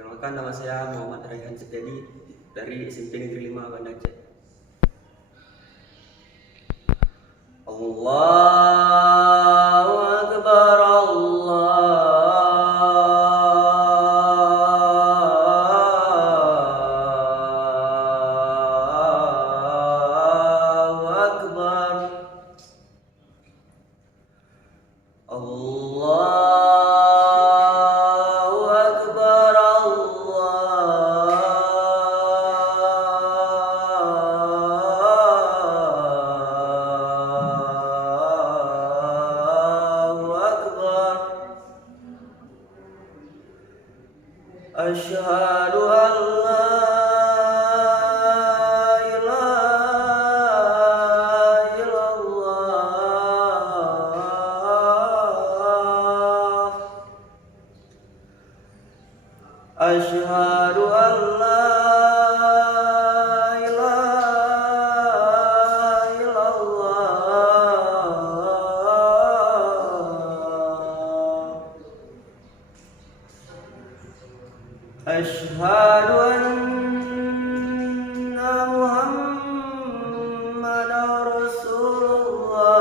Perkenalkan, nama saya Muhammad Raihan Setiadi dari SMP Negeri 5 Banda Aceh. Allahu Akbar, Allahu Akbar, Allahu Akbar, Allahu Akbar. Asyhadu an la ilaha illallah. Asyhadu an la ilaha illallah. Asyhadu anna Muhammadar Rasulullah.